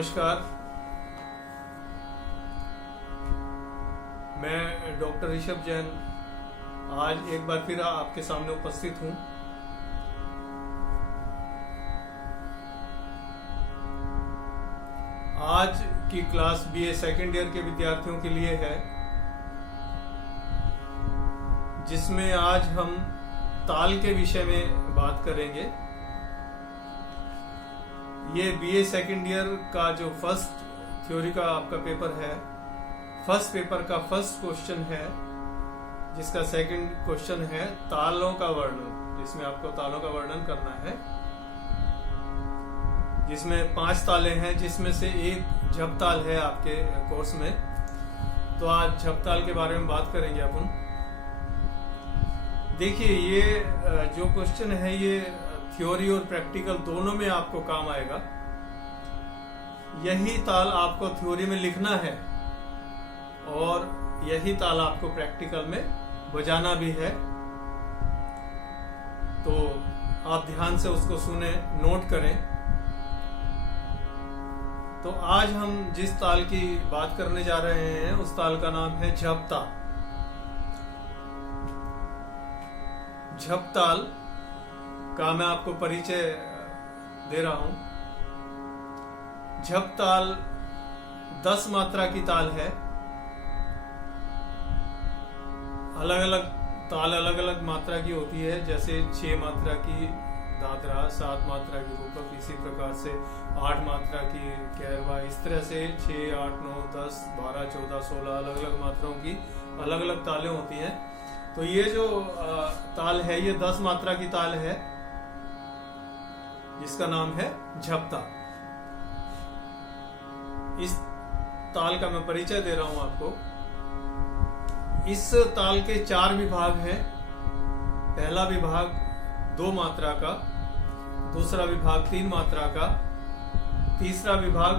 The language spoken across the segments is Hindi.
नमस्कार, मैं डॉक्टर ऋषभ जैन आज एक बार फिर आपके सामने उपस्थित हूं। आज की क्लास बीए सेकेंड ईयर के विद्यार्थियों के लिए है, जिसमें आज हम ताल के विषय में बात करेंगे। ये बीए सेकेंड ईयर का जो फर्स्ट थ्योरी का आपका पेपर है, फर्स्ट पेपर का फर्स्ट क्वेश्चन है, जिसका सेकंड क्वेश्चन है तालों का वर्णन, जिसमें आपको तालों का वर्णन करना है। जिसमें 5 ताले हैं, जिसमें से एक झपताल है आपके कोर्स में। तो आज झपताल के बारे में बात करेंगे अपन। देखिए, ये जो क्वेश्चन है ये थ्योरी और प्रैक्टिकल दोनों में आपको काम आएगा। यही ताल आपको थ्योरी में लिखना है और यही ताल आपको प्रैक्टिकल में बजाना भी है। तो आप ध्यान से उसको सुने, नोट करें। तो आज हम जिस ताल की बात करने जा रहे हैं उस ताल का नाम है झपताल। झपताल का मैं आपको परिचय दे रहा हूं। झपताल 10 मात्रा की ताल है। अलग अलग ताल अलग अलग मात्रा की होती है, जैसे 6 मात्रा की दादरा, 7 मात्रा की रूपक, इसी प्रकार से 8 मात्रा की कैरवा। इस तरह से 6, 8, 9, 10, 12, 14, 16 अलग अलग मात्राओं की अलग अलग तालें होती हैं। तो ये जो ताल है ये 10 मात्रा की ताल है, जिसका नाम है झपताल। इस ताल का मैं परिचय दे रहा हूं आपको। इस ताल के 4 विभाग हैं। पहला विभाग 2 मात्रा का, दूसरा विभाग 3 मात्रा का, तीसरा विभाग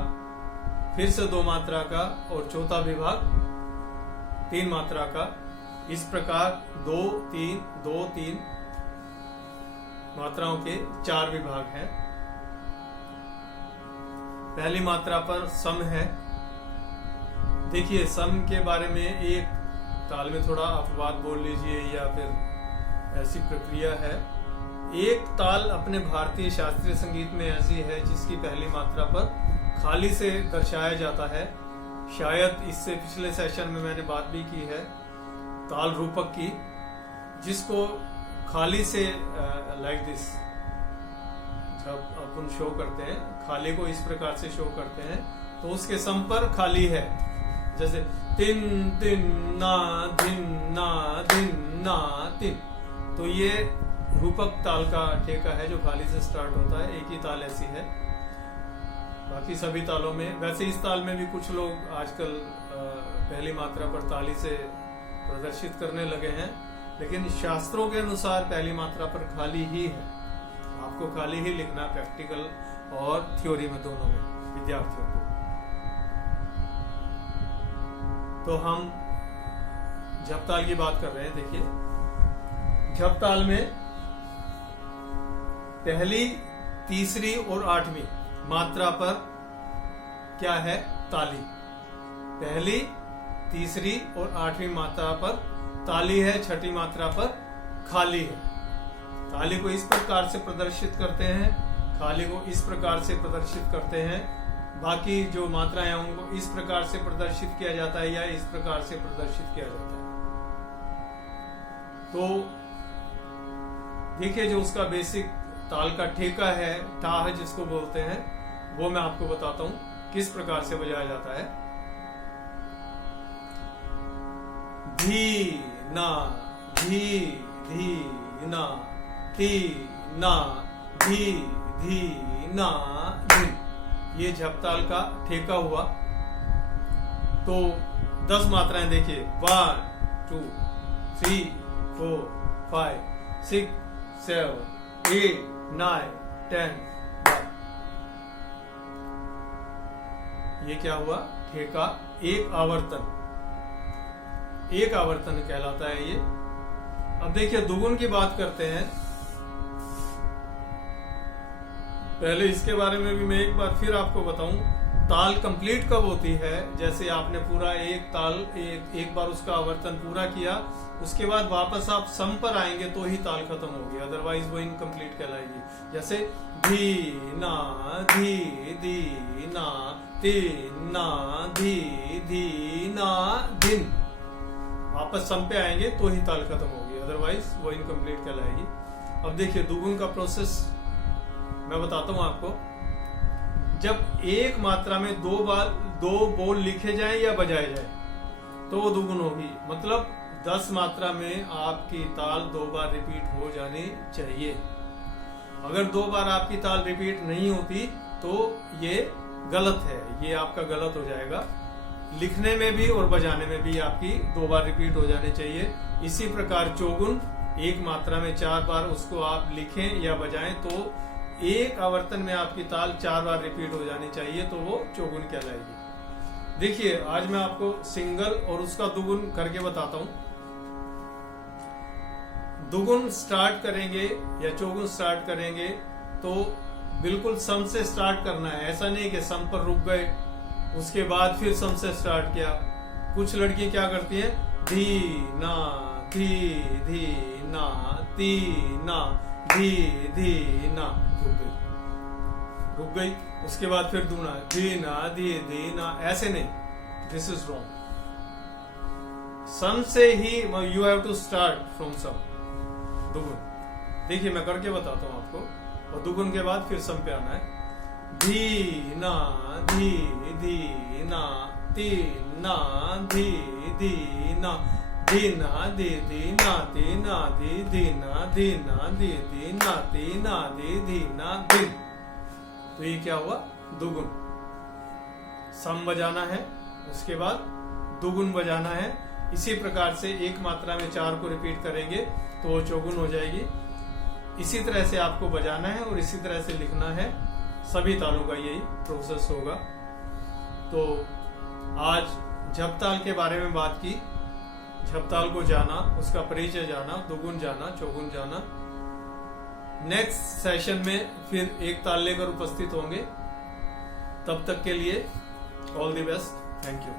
फिर से 2 मात्रा का और चौथा विभाग 3 मात्रा का। इस प्रकार 2, 3, 2, 3 मात्राओं के 4 विभाग हैं। पहली मात्रा पर सम है। देखिए, सम के बारे में एक ताल में थोड़ा अपवाद बोल लीजिए या फिर ऐसी प्रक्रिया है। एक ताल अपने भारतीय शास्त्रीय संगीत में ऐसी है जिसकी पहली मात्रा पर खाली से दर्शाया जाता है। शायद इससे पिछले सेशन में मैंने बात भी की है ताल रूपक की, जिसको खाली से लाइक दिस जब अपन शो करते हैं, खाली को इस प्रकार से शो करते हैं, तो उसके सम पर खाली है। जैसे तिन तिन ना धिन ना धिन ना तिन। तो ये रूपक ताल का ठेका है जो खाली से स्टार्ट होता है। एक ही ताल ऐसी है। बाकी सभी तालों में, वैसे इस ताल में भी कुछ लोग आजकल पहली मात्रा पर ताली से प्रदर्शित करने लगे हैं, लेकिन शास्त्रों के अनुसार पहली मात्रा पर खाली ही है। आपको खाली ही लिखना, प्रैक्टिकल और थ्योरी में दोनों में विद्यार्थियों को। तो हम झपताल की बात कर रहे हैं। देखिए, झपताल में पहली, तीसरी और 8वीं मात्रा पर क्या है? ताली। पहली, तीसरी और 8वीं मात्रा पर ताली है, छठी मात्रा पर खाली है। ताली को इस प्रकार से प्रदर्शित करते हैं, खाली को इस प्रकार से प्रदर्शित करते हैं। बाकी जो मात्राएं हैं उनको इस प्रकार से प्रदर्शित किया जाता है या इस प्रकार से प्रदर्शित किया जाता है। तो देखिए, जो उसका बेसिक ताल का ठेका है, टाह जिसको बोलते हैं, वो मैं आपको बताता हूं किस प्रकार से बजाया जाता है। धी ना धी धी ना ती ना धी धी ना धी। ये झपताल का ठेका हुआ। तो 10 मात्राएं देखिए, 1, 2, 3, 4, 5, 6, 7, 8, 9, 10, 11। ये क्या हुआ? ठेका। एक आवर्तन, एक आवर्तन कहलाता है ये। अब देखिए, दुगुन की बात करते हैं। पहले इसके बारे में भी मैं एक बार फिर आपको बताऊं। ताल कंप्लीट कब होती है, जैसे आपने पूरा एक ताल एक बार उसका आवर्तन पूरा किया, उसके बाद वापस आप सम पर आएंगे तो ही ताल खत्म होगी, अदरवाइज वो इनकम्प्लीट कहलाएगी। जैसे धी ना धी धी ना ती ना धी धी ना दिन, वापस सम पे आएंगे तो ही ताल खत्म होगी, अदरवाइज वो इनकम्प्लीट कहलाएगी। अब देखिए दुगुन का प्रोसेस मैं बताता हूं आपको। जब एक मात्रा में दो बोल लिखे जाए या बजाए जाए तो वो दुगुन होगी, मतलब 10 मात्रा में आपकी ताल 2 बार रिपीट हो जानी चाहिए। अगर 2 बार आपकी ताल रिपीट नहीं होती तो ये गलत है, ये आपका गलत हो जाएगा। लिखने में भी और बजाने में भी आपकी 2 बार रिपीट हो जाने चाहिए। इसी प्रकार चौगुन एक मात्रा में 4 बार उसको आप लिखें या बजाएं तो एक आवर्तन में आपकी ताल 4 बार रिपीट हो जानी चाहिए, तो वो चौगुन कहलाएगी। देखिए आज मैं आपको सिंगल और उसका दुगुन करके बताता हूं। दुगुन स्टार्ट करेंगे या चौगुन स्टार्ट करेंगे तो बिल्कुल सम से स्टार्ट करना है, ऐसा नहीं कि सम पर रुक गए उसके बाद फिर सम से स्टार्ट किया। कुछ लड़की क्या करती हैं, धी ना धी धी ना ती ना धी धी ना, रुक गई, उसके बाद फिर दूना धी ना धी धी ना, ऐसे नहीं, दिस इज रॉन्ग। सम से ही you have to start from sum, दुगुन। देखिए मैं करके बताता हूं आपको, और दुगुन के बाद फिर सम पे आना है। धी ना धी धी ना ती ना धी धी ना धी ना धी धी ना धी ना धी धी ना धी ना धी धी ना धी ना धी धी ना धी। तो ये क्या हुआ, दुगुन। सम बजाना है, उसके बाद दुगुन बजाना है। इसी प्रकार से एक मात्रा में 4 को रिपीट करेंगे तो वो चौगुन हो जाएगी। इसी तरह से आपको बजाना है और इसी तरह से लिखना है। सभी तालों का यही प्रोसेस होगा। तो आज झपताल के बारे में बात की, झपताल को जाना, उसका परिचय जाना, दुगुन जाना, चौगुन जाना। नेक्स्ट सेशन में फिर एक ताल लेकर उपस्थित होंगे। तब तक के लिए all the best, thank you.